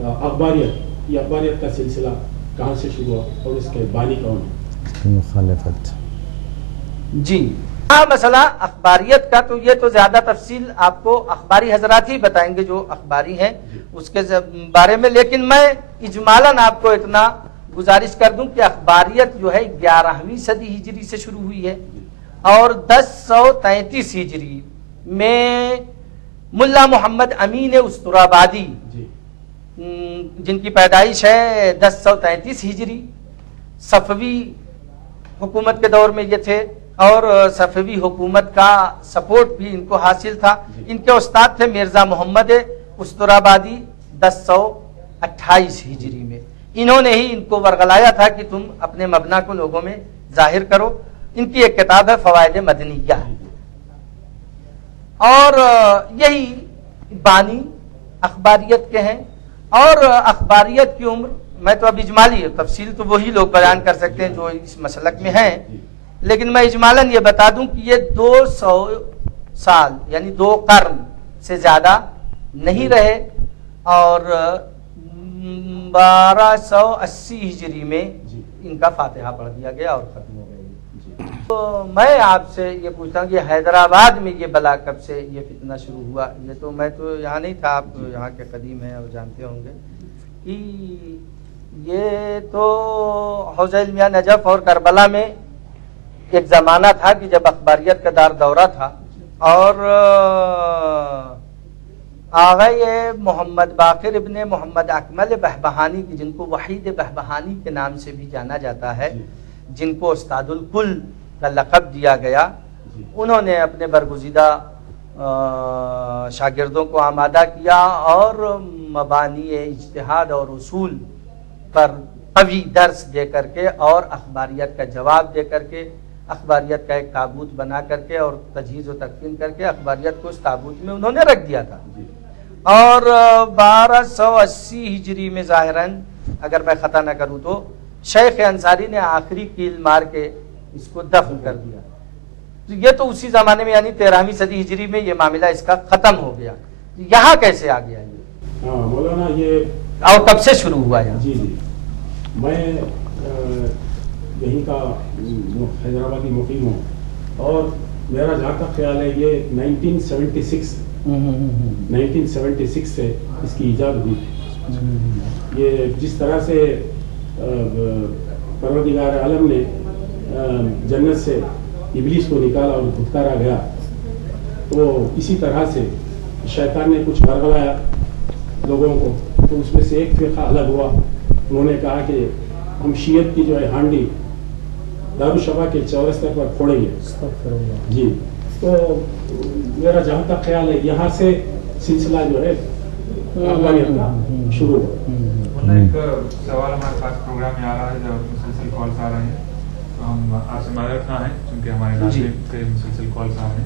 अखबारियत, ये अखबारियत का सिलसिला कहाँ से शुरू हुआ और इसके बानी कौन है? मुखालिफत। जी हाँ, मसला अखबारियत का तो ये तो ज्यादा तफसील आपको अखबारी हजरात ही बताएंगे जो अखबारी हैं उसके बारे में, लेकिन मैं इजमालन आपको इतना गुजारिश कर दूं कि अखबारियत जो है 11वीं सदी हिजरी से शुरू हुई है और 1033 हिजरी में मुल्ला मोहम्मद अमीन उस्तुराबादी जिनकी पैदाइश है 1033 हिजरी, सफवी हुकूमत के दौर में ये थे और सफवी हुकूमत का सपोर्ट भी इनको हासिल था। इनके उस्ताद थे मिर्जा मोहम्मद उस्तुराबादी 1028 हिजरी में। इन्होंने ही इनको वर्गलाया था कि तुम अपने मबना को लोगों में जाहिर करो। इनकी एक किताब है फवायद मदनिया और यही बानी अखबारियत के हैं। और अखबारियत की उम्र मैं तो अब इजमाली तफसील तो वही लोग बयान कर सकते हैं जो इस मसलक में हैं, लेकिन मैं इजमालन ये बता दूं कि ये 200 साल यानी 2 कर्न से ज्यादा नहीं रहे और 1280 हिजरी में इनका फातिहा पढ़ दिया गया और खत्म हो गया। तो मैं आपसे ये पूछता हूँ कि हैदराबाद में ये बला कब से ये फितना शुरू हुआ? ये तो मैं तो यहाँ नहीं था, आप तो यहाँ के कदीम हैं और जानते होंगे कि ये तो हौज़ैल मियां नजफ और करबला में एक ज़माना था कि जब अखबारियत का दौरा था और आगे मोहम्मद बाकिर इब्ने मोहम्मद अकमल बहबहानी की, जिनको वहीद बहबहानी के नाम से भी जाना जाता है, जिनको उस्तादुल कुल का लक़ब दिया गया, उन्होंने अपने बरगुज़ीदा शागिर्दों को आमादा किया और मबानी इज्तिहाद और उसूल पर कवी दर्स दे करके और अखबारियत का जवाब दे करके, अखबारियत का एक ताबूत बना करके और तजहीज़ व तकफीन करके अखबारियत को उस ताबूत में उन्होंने रख दिया था। और 1280 हिजरी में ज़ाहिरन अगर मैं ख़ता न करूँ तो शेख अंसारी ने आखिरी कील मार के इसको दफन कर दिया। तो ये तो उसी ज़माने में यानी 13वीं सदी हिजरी में ये मामला इसका ख़त्म हो गया। यहाँ कैसे आ गया ये? हाँ मौलाना, ये और कब से शुरू हुआ यहाँ? जी मैं यहीं का हैदराबादी मुकीम हूँ और मेरा जहाँ तक ख्याल है ये 1976 से इसकी ईजाद हुई। ये जिस तरह से परवरदिगार आलम ने जन्नत से इब्लीस को निकाला और धुतकारा गया, तो इसी तरह से शैतान ने कुछ वर्गलाया लोगों को, तो उसमें से एक फ़िरका अलग हुआ। उन्होंने कहा कि हम शियत की जो है हांडी दारुशबा के चौरस्ते पर फोड़ेंगे जी। तो मेरा जहाँ तक ख्याल है यहाँ से सिलसिला जो है शुरू हुआ। एक सवाल हमारे पास प्रोग्राम में आ रहा है, जब मुसलसल कॉल्स आ रहे हैं तो हम आपसे माजरत ना है क्योंकि हमारे नाज़रीन पे मुसलसल कॉल्स आ रहे हैं।